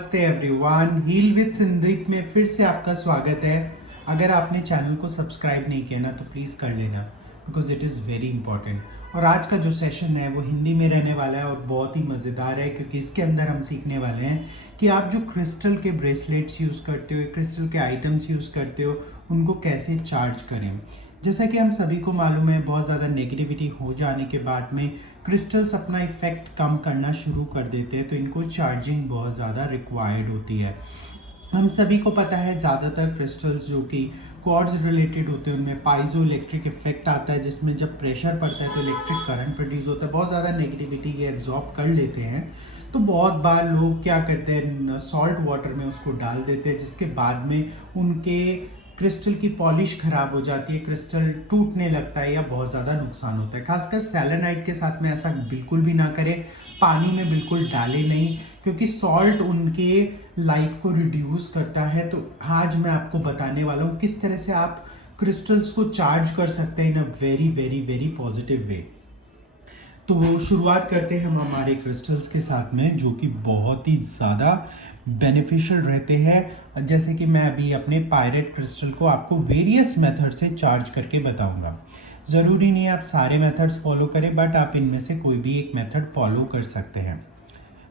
नमस्ते everyone, heal with Sandeep में फिर से आपका स्वागत है। अगर आपने चैनल को सब्सक्राइब नहीं किया ना तो प्लीज़ कर लेना, because it is very important. और आज का जो सेशन है वो हिंदी में रहने वाला है और बहुत ही मज़ेदार है, क्योंकि इसके अंदर हम सीखने वाले हैं कि आप जो क्रिस्टल के ब्रेसलेट्स यूज़ करते हो, क्रिस्टल के आइटम्स यूज़ करते हो, उनको कैसे चार्ज करें। जैसा कि हम सभी को मालूम है, बहुत ज़्यादा नेगेटिविटी हो जाने के बाद में क्रिस्टल्स अपना इफेक्ट कम करना शुरू कर देते हैं, तो इनको चार्जिंग बहुत ज़्यादा रिक्वायर्ड होती है। हम सभी को पता है ज़्यादातर क्रिस्टल्स जो कि क्वार्ट्ज रिलेटेड होते हैं उनमें पाइजो इलेक्ट्रिक इफेक्ट आता है, जिसमें जब प्रेशर पड़ता है तो इलेक्ट्रिक करंट प्रोड्यूस होता है। बहुत ज़्यादा नेगेटिविटी ये एब्जॉर्ब कर लेते हैं, तो बहुत बार लोग क्या करते हैं, सॉल्ट वाटर में उसको डाल देते हैं, जिसके बाद में उनके क्रिस्टल की पॉलिश खराब हो जाती है, क्रिस्टल टूटने लगता है या बहुत ज़्यादा नुकसान होता है। खासकर सेलेनाइट के साथ में ऐसा बिल्कुल भी ना करें, पानी में बिल्कुल डालें नहीं, क्योंकि सॉल्ट उनके लाइफ को रिड्यूस करता है। तो आज मैं आपको बताने वाला हूँ किस तरह से आप क्रिस्टल्स को चार्ज कर सकते हैं in a very very very positive way. तो शुरुआत करते हैं हम हमारे क्रिस्टल्स के साथ में, जो कि बहुत ही ज़्यादा बेनिफिशियल रहते हैं। जैसे कि मैं अभी अपने पायरेट क्रिस्टल को आपको वेरियस मेथड से चार्ज करके बताऊंगा। ज़रूरी नहीं है आप सारे मेथड्स फॉलो करें, बट आप इनमें से कोई भी एक मेथड फॉलो कर सकते हैं।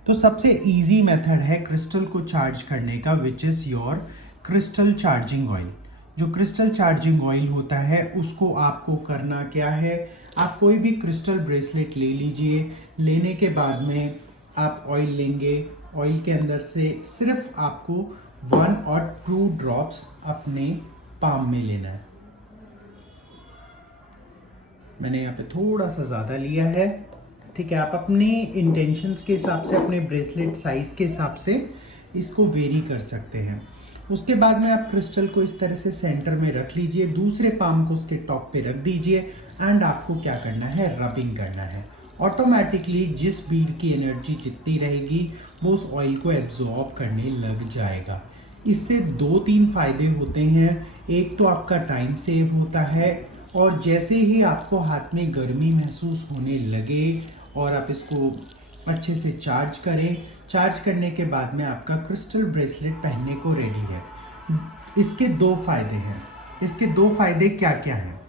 तो सबसे इजी मेथड है क्रिस्टल को चार्ज करने का, which is your crystal charging oil. जो क्रिस्टल चार्जिंग ऑयल होता है उसको आपको करना क्या है, आप कोई भी क्रिस्टल ब्रेसलेट ले लीजिए। लेने के बाद में आप ऑयल लेंगे, ऑयल के अंदर से सिर्फ आपको 1 और 2 ड्रॉप्स अपने पाम में लेना है। मैंने यहाँ पे थोड़ा सा ज़्यादा लिया है, ठीक है। आप अपने इंटेंशंस के हिसाब से, अपने ब्रेसलेट साइज के हिसाब से इसको वेरी कर सकते हैं। उसके बाद में आप क्रिस्टल को इस तरह से सेंटर में रख लीजिए, दूसरे पाम को उसके टॉप पे रख दीजिए, एंड आपको क्या करना है, रबिंग करना है। ऑटोमेटिकली जिस बीड की एनर्जी जितनी रहेगी वो उस ऑयल को एब्जॉर्ब करने लग जाएगा। इससे 2-3 फायदे होते हैं। एक तो आपका टाइम सेव होता है, और जैसे ही आपको हाथ में गर्मी महसूस होने लगे और आप इसको अच्छे से चार्ज करें, चार्ज करने के बाद में आपका क्रिस्टल ब्रेसलेट पहनने को रेडी है। इसके 2 फायदे हैं। इसके 2 फायदे क्या क्या हैं?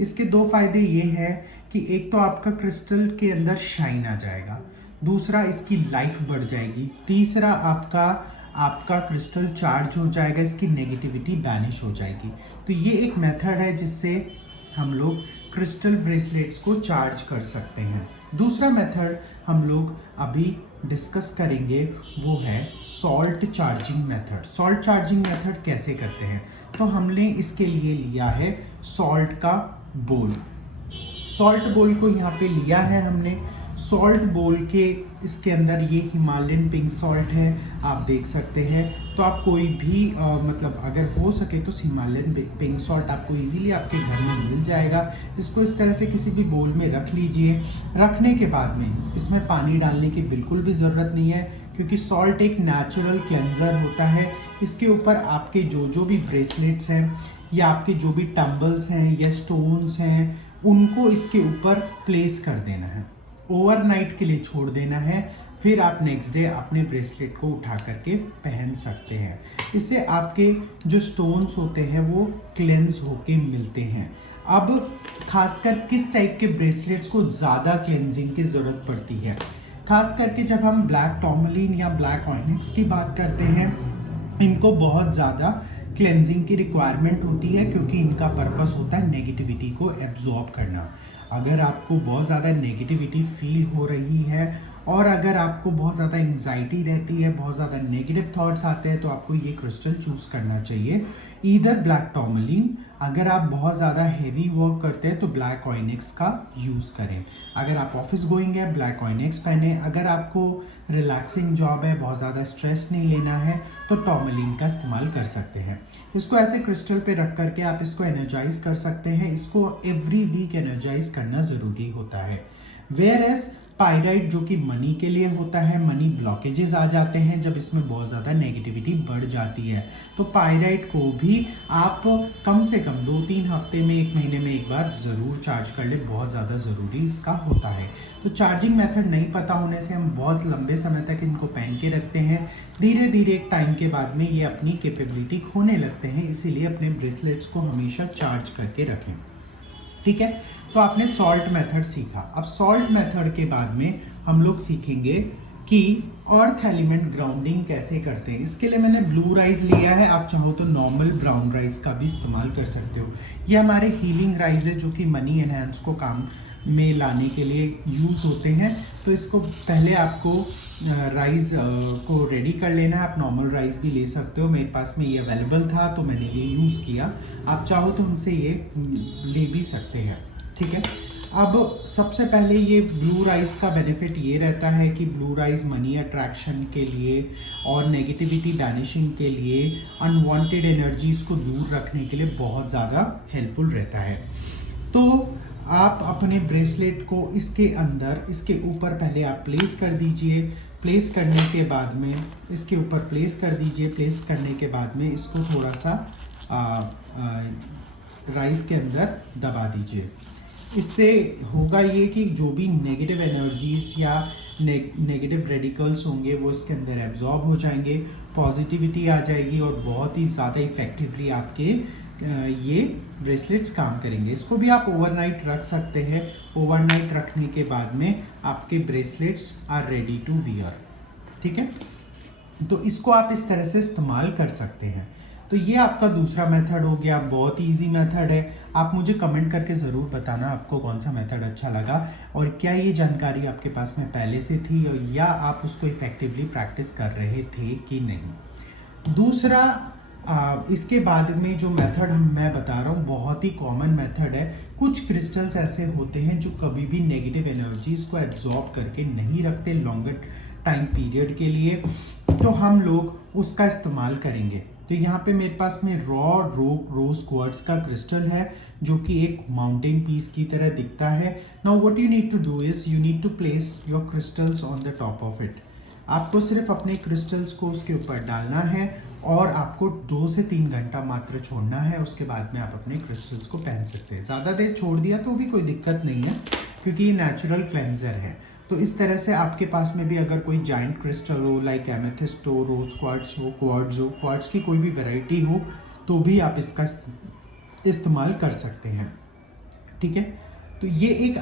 इसके 2 फायदे ये हैं कि एक तो आपका क्रिस्टल के अंदर शाइन आ जाएगा, दूसरा इसकी लाइफ बढ़ जाएगी, तीसरा आपका क्रिस्टल चार्ज हो जाएगा, इसकी नेगेटिविटी बैनिश हो जाएगी। तो ये एक मेथड है जिससे हम लोग क्रिस्टल ब्रेसलेट्स को चार्ज कर सकते हैं। दूसरा मेथड हम लोग अभी डिस्कस करेंगे, वो है salt charging method. Salt charging method कैसे करते हैं, तो हमने इसके लिए लिया है सॉल्ट का बोल। सॉल्ट बोल को यहाँ पे लिया है हमने। सॉल्ट बोल के इसके अंदर ये हिमालयन पिंक सॉल्ट है, आप देख सकते हैं। तो आप कोई भी मतलब अगर हो सके तो हिमालयन पिंक सॉल्ट आपको इजीली आपके घर में मिल जाएगा। इसको इस तरह से किसी भी बोल में रख लीजिए। रखने के बाद में इसमें पानी डालने की बिल्कुल भी ज़रूरत नहीं है, क्योंकि सॉल्ट एक नेचुरल क्लेंजर होता है। इसके ऊपर आपके जो भी ब्रेसलेट्स हैं या आपके जो भी टम्बल्स हैं या स्टोन्स हैं, उनको इसके ऊपर प्लेस कर देना है, ओवरनाइट के लिए छोड़ देना है। फिर आप नेक्स्ट डे अपने ब्रेसलेट को उठा करके पहन सकते हैं। इससे आपके जो स्टोन्स होते हैं वो क्लेंस होके मिलते हैं। अब खासकर किस टाइप के ब्रेसलेट्स को ज़्यादा क्लेंजिंग की ज़रूरत पड़ती है, खास करके जब हम ब्लैक टॉर्मलिन या ब्लैक ऑयनिक्स की बात करते हैं, इनको बहुत ज़्यादा क्लेंजिंग की रिक्वायरमेंट होती है, क्योंकि इनका पर्पस होता है नेगेटिविटी को एब्जॉर्ब करना। अगर आपको बहुत ज़्यादा नेगेटिविटी फील हो रही है और अगर आपको बहुत ज़्यादा एंग्जाइटी रहती है, बहुत ज़्यादा नेगेटिव थॉट्स आते हैं, तो आपको ये क्रिस्टल चूज़ करना चाहिए, ईदर ब्लैक टॉर्मलिन। अगर आप बहुत ज़्यादा हेवी वर्क करते हैं तो ब्लैक ऑयनिक्स का यूज़ करें। अगर आप ऑफिस गोइंग है, ब्लैक ऑयनिक्स पहने। अगर आपको रिलैक्सिंग जॉब है, बहुत ज़्यादा स्ट्रेस नहीं लेना है, तो टॉर्मलिन का इस्तेमाल कर सकते हैं। इसको ऐसे क्रिस्टल पे रख करके आप इसको एनर्जाइज कर सकते हैं। इसको एवरी वीक एनर्जाइज करना ज़रूरी होता है। वेयर एज पायराइट जो कि मनी के लिए होता है, मनी ब्लॉकेजेस आ जाते हैं जब इसमें बहुत ज़्यादा नेगेटिविटी बढ़ जाती है। तो पायराइट को भी आप कम से कम 2-3 हफ्ते में, 1 महीने में एक बार ज़रूर चार्ज कर ले, बहुत ज़्यादा ज़रूरी इसका होता है। तो चार्जिंग मेथड नहीं पता होने से हम बहुत लंबे समय तक इनको पहन के रखते हैं, धीरे धीरे एक टाइम के बाद में ये अपनी कैपेबिलिटी खोने लगते हैं, इसीलिए अपने ब्रेसलेट्स को हमेशा चार्ज करके रखें। ठीक है, तो आपने सॉल्ट मेथड सीखा। अब सॉल्ट मेथड के बाद में हम लोग सीखेंगे कि अर्थ एलिमेंट ग्राउंडिंग कैसे करते हैं। इसके लिए मैंने ब्लू राइस लिया है, आप चाहो तो नॉर्मल ब्राउन राइस का भी इस्तेमाल कर सकते हो। ये हमारे हीलिंग राइस है जो कि मनी एनहांस को काम में लाने के लिए यूज़ होते हैं। तो इसको पहले आपको राइस को रेडी कर लेना है। आप नॉर्मल राइस भी ले सकते हो, मेरे पास में ये अवेलेबल था तो मैंने ये यूज़ किया। आप चाहो तो हमसे ये ले भी सकते हैं। ठीक है, अब सबसे पहले ये ब्लू राइस का बेनिफिट ये रहता है कि ब्लू राइस मनी अट्रैक्शन के लिए और नेगेटिविटी बैनिशिंग के लिए, अनवांटेड एनर्जीज को दूर रखने के लिए बहुत ज़्यादा हेल्पफुल रहता है। तो आप अपने ब्रेसलेट को इसके अंदर, इसके ऊपर पहले आप प्लेस कर दीजिए। प्लेस करने के बाद में इसके ऊपर प्लेस कर दीजिए। प्लेस करने के बाद में इसको थोड़ा सा राइस के अंदर दबा दीजिए। इससे होगा ये कि जो भी नेगेटिव एनर्जीज या नेगेटिव रेडिकल्स होंगे वो इसके अंदर एब्जॉर्ब हो जाएंगे, पॉजिटिविटी आ जाएगी और बहुत ही ज़्यादा इफेक्टिवली आपके ये ब्रेसलेट्स काम करेंगे। इसको भी आप ओवरनाइट रख सकते हैं। ओवरनाइट रखने के बाद में आपके bracelets are ready to wear. ठीक है, तो इसको आप इस तरह से इस्तेमाल कर सकते हैं। तो ये आपका दूसरा मेथड हो गया, बहुत ही ईजी मेथड है। आप मुझे कमेंट करके ज़रूर बताना आपको कौन सा मेथड अच्छा लगा और क्या ये जानकारी आपके पास में पहले से थी या आप उसको इफ़ेक्टिवली प्रैक्टिस कर रहे थे कि नहीं। दूसरा इसके बाद में जो मेथड मैं बता रहा हूँ बहुत ही कॉमन मेथड है। कुछ क्रिस्टल्स ऐसे होते हैं जो कभी भी नेगेटिव एनर्जीज को एब्जॉर्ब करके नहीं रखते लॉन्गर टाइम पीरियड के लिए, तो हम लोग उसका इस्तेमाल करेंगे। तो यहाँ पे मेरे पास में रोज क्वार्ट्ज का क्रिस्टल है जो कि एक माउंटेन पीस की तरह दिखता है। Now what you need to do is you need to place your crystals on the top of it. आपको सिर्फ अपने क्रिस्टल्स को उसके ऊपर डालना है और आपको 2 से 3 घंटा मात्र छोड़ना है। उसके बाद में आप अपने क्रिस्टल्स को पहन सकते हैं। ज़्यादा देर छोड़ दिया तो भी कोई दिक्कत नहीं है क्योंकि ये नेचुरल क्लेंजर है। तो इस तरह से आपके पास में भी अगर कोई जाइंट क्रिस्टल हो, लाइक एमेथिस्ट हो, रोज क्वार्ट्ज हो, क्वार्ट्ज की कोई भी वैरायटी हो, तो भी आप इसका इस्तेमाल कर सकते हैं। ठीक है, तो ये एक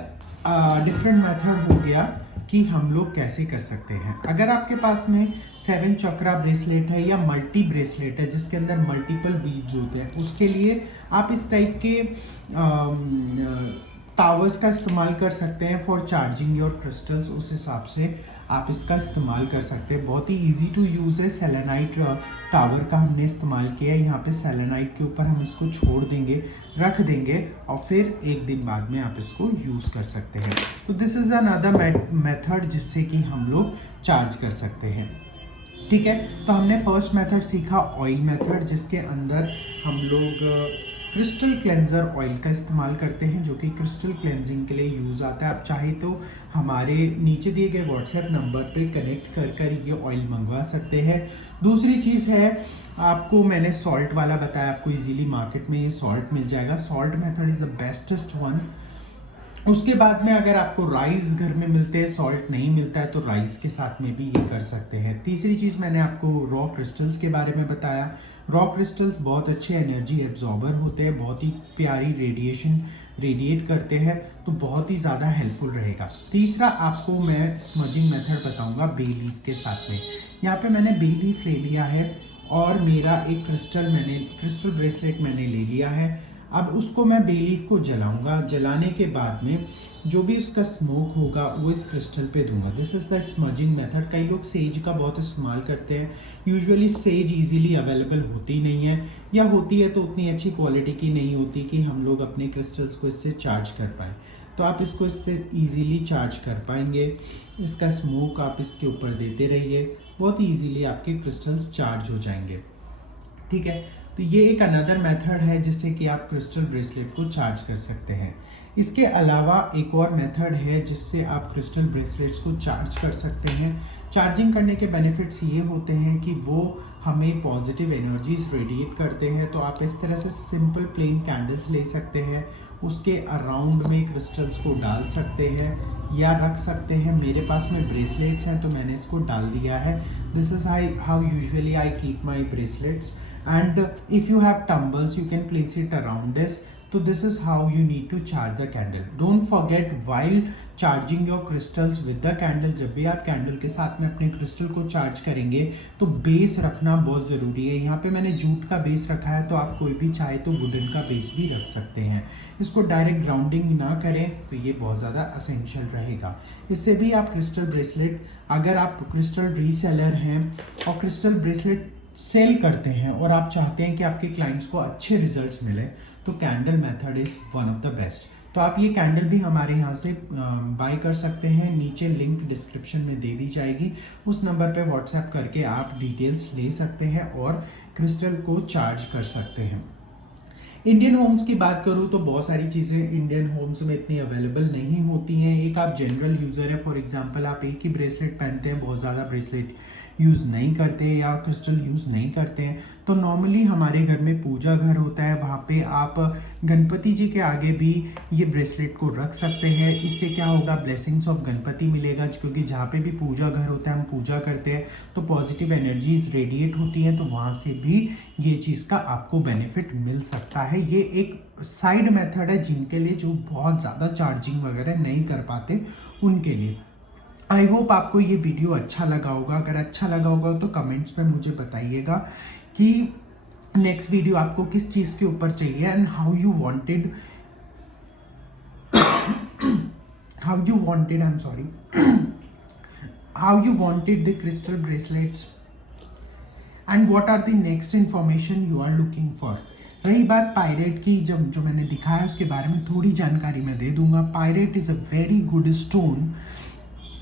डिफरेंट मेथड हो गया कि हम लोग कैसे कर सकते हैं। अगर आपके पास में 7 चक्रा ब्रेसलेट है या मल्टी ब्रेसलेट है जिसके अंदर मल्टीपल बीड्स होते हैं, उसके लिए आप इस टाइप के टावर्स का इस्तेमाल कर सकते हैं फॉर चार्जिंग योर क्रिस्टल्स। उस हिसाब से आप इसका इस्तेमाल कर सकते हैं। बहुत ही इजी टू यूज़ है। सेलेनाइट टावर का हमने इस्तेमाल किया है। यहाँ पे सेलेनाइट के ऊपर हम इसको छोड़ देंगे, रख देंगे और फिर एक दिन बाद में आप इसको यूज़ कर सकते हैं। तो दिस इज़ अनदर मेथड जिससे कि हम लोग चार्ज कर सकते हैं। ठीक है, तो हमने फर्स्ट मेथड सीखा ऑयल मेथड, जिसके अंदर हम लोग क्रिस्टल क्लेंजर ऑयल का इस्तेमाल करते हैं जो कि क्रिस्टल क्लेंजिंग के लिए यूज़ आता है। आप चाहे तो हमारे नीचे दिए गए व्हाट्सएप नंबर पे कनेक्ट कर ये ऑयल मंगवा सकते हैं। दूसरी चीज़ है, आपको मैंने सॉल्ट वाला बताया, आपको इजीली मार्केट में ये सॉल्ट मिल जाएगा। Salt method is the bestest one. उसके बाद में अगर आपको राइस घर में मिलते हैं, सॉल्ट नहीं मिलता है, तो राइस के साथ में भी ये कर सकते हैं। तीसरी चीज़ मैंने आपको रॉ क्रिस्टल्स के बारे में बताया। रॉ क्रिस्टल्स बहुत अच्छे एनर्जी एब्जॉर्बर होते हैं, बहुत ही प्यारी रेडिएशन रेडिएट करते हैं, तो बहुत ही ज़्यादा हेल्पफुल रहेगा। तीसरा आपको मैं स्मजिंग मेथड बताऊंगा बे लीफ के साथ में। यहाँ पे मैंने बे लीफ ले लिया है और मेरा एक क्रिस्टल ब्रेसलेट मैंने ले लिया है। अब उसको मैं बे लीफ को जलाऊंगा। जलाने के बाद में जो भी उसका स्मोक होगा वो इस क्रिस्टल पे दूंगा। This is the smudging method. कई लोग सेज का बहुत इस्तेमाल करते हैं। यूजुअली सेज इजीली अवेलेबल होती नहीं है, या होती है तो उतनी अच्छी क्वालिटी की नहीं होती कि हम लोग अपने क्रिस्टल्स को इससे चार्ज कर पाएँ। तो आप इसको इससे इजीली चार्ज कर पाएंगे। इसका स्मोक आप इसके ऊपर देते रहिए, बहुत ईजीली आपके क्रिस्टल्स चार्ज हो जाएंगे। ठीक है, तो ये एक अनदर मेथड है जिससे कि आप क्रिस्टल ब्रेसलेट को चार्ज कर सकते हैं। इसके अलावा एक और मेथड है जिससे आप क्रिस्टल ब्रेसलेट्स को चार्ज कर सकते हैं। चार्जिंग करने के बेनिफिट्स ये होते हैं कि वो हमें पॉजिटिव एनर्जीज रेडिएट करते हैं। तो आप इस तरह से सिंपल प्लेन कैंडल्स ले सकते हैं, उसके अराउंड में क्रिस्टल्स को डाल सकते हैं या रख सकते हैं। मेरे पास में ब्रेसलेट्स हैं तो मैंने इसको डाल दिया है। This is how usually I keep my bracelets, and if you have tumbles you can place it around this. So this is how you need to charge the candle. Don't forget while charging your crystals with the candle, जब भी आप candle के साथ में अपने crystal को charge करेंगे तो बेस रखना बहुत ज़रूरी है। यहाँ पे मैंने जूट का बेस रखा है, तो आप कोई भी चाहे तो वुडन का बेस भी रख सकते हैं। इसको डायरेक्ट ग्राउंडिंग ना करें तो ये बहुत ज़्यादा असेंशियल रहेगा। इससे भी आप क्रिस्टल ब्रेसलेट, अगर आप क्रिस्टल रीसेलर हैं और क्रिस्टल ब्रेसलेट सेल करते हैं और आप चाहते हैं कि आपके क्लाइंट्स को अच्छे रिजल्ट्स मिले, तो candle method is one of the best. तो आप ये कैंडल भी हमारे यहाँ से बाय कर सकते हैं। नीचे लिंक डिस्क्रिप्शन में दे दी जाएगी, उस नंबर पे व्हाट्सएप करके आप डिटेल्स ले सकते हैं और क्रिस्टल को चार्ज कर सकते हैं। इंडियन होम्स की बात करूँ तो बहुत सारी चीज़ें इंडियन होम्स में इतनी अवेलेबल नहीं होती हैं। एक आप जनरल यूज़र है, फॉर एग्जांपल आप एक ही ब्रेसलेट पहनते हैं, बहुत ज़्यादा ब्रेसलेट यूज़ नहीं करते या क्रिस्टल यूज़ नहीं करते हैं, तो नॉर्मली हमारे घर में पूजा घर होता है, वहाँ पे आप गणपति जी के आगे भी ये ब्रेसलेट को रख सकते हैं। इससे क्या होगा, ब्लेसिंग्स ऑफ गणपति मिलेगा, क्योंकि जहाँ पे भी पूजा घर होता है हम पूजा करते हैं तो पॉजिटिव एनर्जीज रेडिएट होती हैं, तो वहाँ से भी ये चीज़ का आपको बेनिफिट मिल सकता है। ये एक साइड मेथड है जिनके लिए जो बहुत ज़्यादा चार्जिंग वगैरह नहीं कर पाते उनके लिए। आई होप आपको ये वीडियो अच्छा लगा होगा। अगर अच्छा लगा होगा तो कमेंट्स में मुझे बताइएगा कि नेक्स्ट वीडियो आपको किस चीज़ के ऊपर चाहिए and how you wanted the crystal bracelets and what are the next information you are looking for. रही बात पायरेट की, जब जो मैंने दिखाया उसके बारे में थोड़ी जानकारी मैं दे दूंगा। Pirate is a very good stone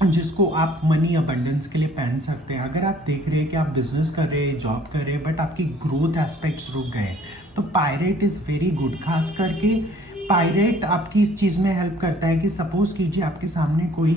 जिसको आप मनी अबंडेंस के लिए पहन सकते हैं। अगर आप देख रहे हैं कि आप बिजनेस कर रहे हैं, जॉब कर रहे हैं, बट आपकी ग्रोथ एस्पेक्ट्स रुक गए, तो पायरेट इज़ वेरी गुड। खास करके पायरेट आपकी इस चीज़ में हेल्प करता है कि सपोज कीजिए आपके सामने कोई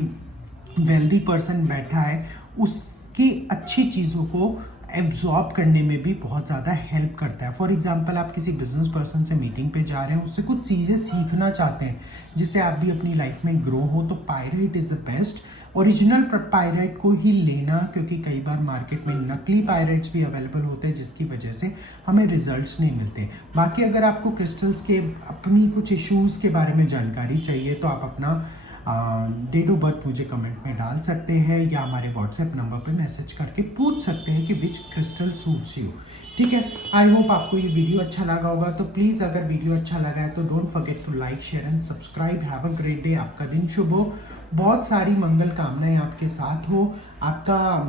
वेल्दी पर्सन बैठा है, उसकी अच्छी चीज़ों को एब्जॉर्ब करने में भी बहुत ज़्यादा हेल्प करता है। फॉर एग्जांपल आप किसी बिजनेस पर्सन से मीटिंग पे जा रहे हैं, उससे कुछ चीज़ें सीखना चाहते हैं जिससे आप भी अपनी लाइफ में ग्रो हो, तो pirate is the best. Original pirate को ही लेना, क्योंकि कई बार मार्केट में नकली पायरेट्स भी अवेलेबल होते हैं जिसकी वजह से हमें रिजल्ट्स नहीं मिलते। बाकी अगर आपको क्रिस्टल्स के अपनी कुछ इश्यूज़ के बारे में जानकारी चाहिए तो आप अपना डेट ऑफ बर्थ मुझे कमेंट में डाल सकते हैं या हमारे व्हाट्सएप नंबर पे मैसेज करके पूछ सकते हैं कि विच क्रिस्टल सूट्स यू। ठीक है, आई होप आपको ये वीडियो अच्छा लगा होगा। तो प्लीज़ अगर वीडियो अच्छा लगा है तो don't forget to like, share and subscribe. Have a great day. आपका दिन शुभ हो, बहुत सारी मंगल कामनाएं आपके साथ हो, आपका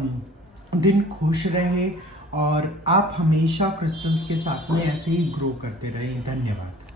दिन खुश रहे और आप हमेशा क्रिस्टल्स के साथ में ऐसे ही ग्रो करते रहें। धन्यवाद।